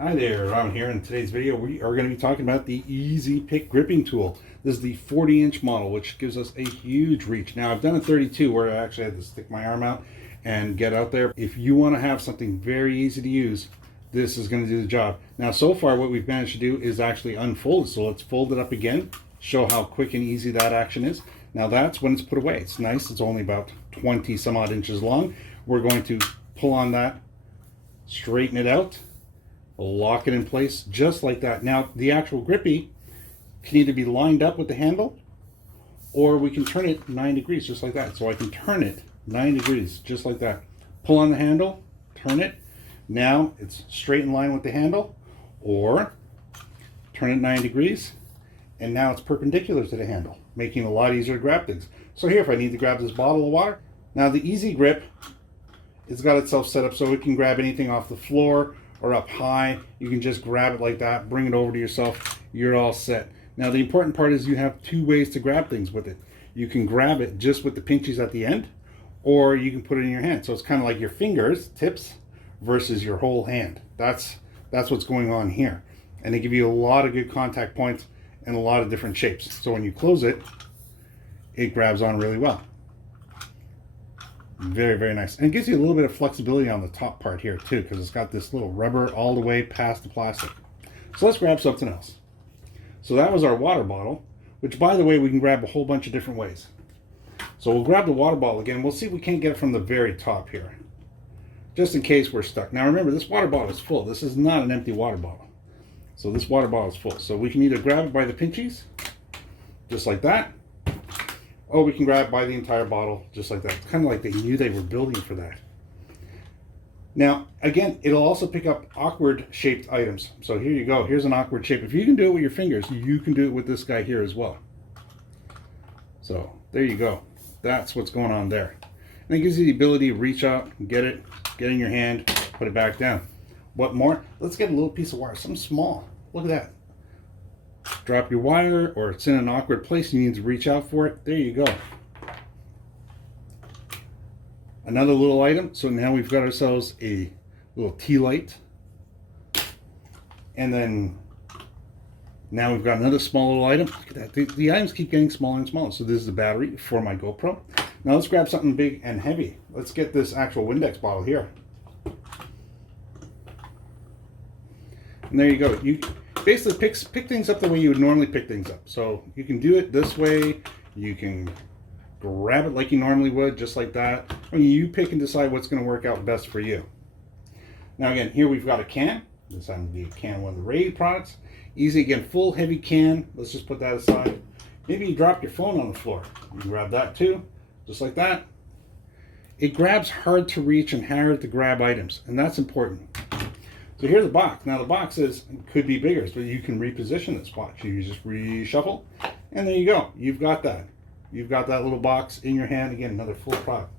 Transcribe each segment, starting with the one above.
Hi there, Ron here. In today's video we are going to be talking about the EZPIK gripping tool. This is the 40-inch model, which gives us a huge reach. Now I've done a 32 where I actually had to stick my arm out and get out there. If you want to have something very easy to use, this is going to do the job. Now so far what we've managed to do is actually unfold it. So let's fold it up again, show how quick and easy that action is. Now that's when it's put away. It's nice, it's only about 20 some odd inches long. We're going to pull on that, straighten it out, lock it in place just like that. Now the actual grippy can either be lined up with the handle or we can turn it 9 degrees just like that. So I can turn it 9 degrees just like that. Pull on the handle, turn it. Now it's straight in line with the handle, or turn it 9 degrees and now it's perpendicular to the handle, making it a lot easier to grab things. So here, if I need to grab this bottle of water, now the Easy Grip, it's got itself set up so it can grab anything off the floor or up high. You can just grab it like that, bring it over to yourself, you're all set. Now the important part is you have two ways to grab things with it. You can grab it just with the pinchies at the end, or you can put it in your hand. So it's kind of like your fingers, tips, versus your whole hand. That's what's going on here. And they give you a lot of good contact points and a lot of different shapes. So when you close it, it grabs on really well. Very, very nice. And it gives you a little bit of flexibility on the top part here too, because it's got this little rubber all the way past the plastic. So let's grab something else. So that was our water bottle, which by the way, we can grab a whole bunch of different ways. So we'll grab the water bottle again. We'll see if we can't get it from the very top here, just in case we're stuck. Now remember, this water bottle is full. This is not an empty water bottle. So this water bottle is full. So we can either grab it by the pinchies, just like that, or we can grab it by the entire bottle, just like that. It's kind of like they knew they were building for that. Now, again, it'll also pick up awkward shaped items. So here you go. Here's an awkward shape. If you can do it with your fingers, you can do it with this guy here as well. So there you go. That's what's going on there. And it gives you the ability to reach out, get it in your hand, put it back down. What more? Let's get a little piece of wire, something small. Look at that. Drop your wire, or it's in an awkward place, you need to reach out for it. There you go. Another little item. So now we've got ourselves a little tea light. And then now we've got another small little item. Look at that. The items keep getting smaller and smaller. So this is the battery for my GoPro. Now let's grab something big and heavy. Let's get this actual Windex bottle here. And there you go. You basically pick things up the way you would normally pick things up. So you can do it this way. You can grab it like you normally would, just like that. I mean, you pick and decide what's going to work out best for you. Now again, here we've got a can. This happens to be a can of one of the Raid products. Easy, again, full heavy can. Let's just put that aside. Maybe you dropped your phone on the floor. You can grab that too, just like that. It grabs hard to reach and hard to grab items, and that's important. So here's the box. Now the box could be bigger, so you can reposition this box. You just reshuffle, and there you go. You've got that. You've got that little box in your hand. Again, another full product.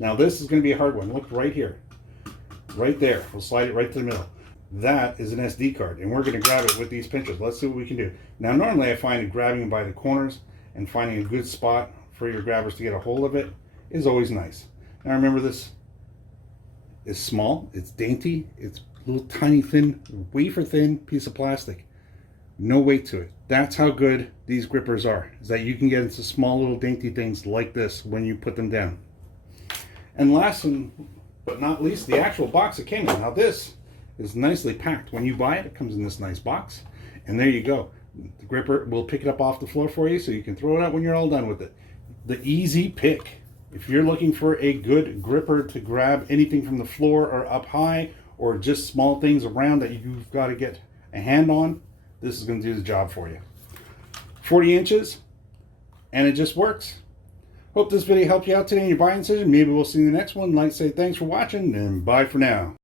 Now this is going to be a hard one. Look right here. Right there. We'll slide it right to the middle. That is an SD card, and we're going to grab it with these pinchers. Let's see what we can do. Now normally I find grabbing by the corners and finding a good spot for your grabbers to get a hold of it is always nice. Now remember, this is small. It's dainty. It's little tiny thin, wafer thin piece of plastic. No weight to it. That's how good these grippers are, is that you can get into small little dainty things like this when you put them down. And last but not least, the actual box it came in. Now this is nicely packed. When you buy it, it comes in this nice box. And there you go. The gripper will pick it up off the floor for you so you can throw it out when you're all done with it. The EZPIK. If you're looking for a good gripper to grab anything from the floor or up high, or just small things around that you've got to get a hand on, this is going to do the job for you. 40 inches, and it just works. Hope this video helped you out today in your buying decision. Maybe we'll see you in the next one. Like, say thanks for watching, and bye for now.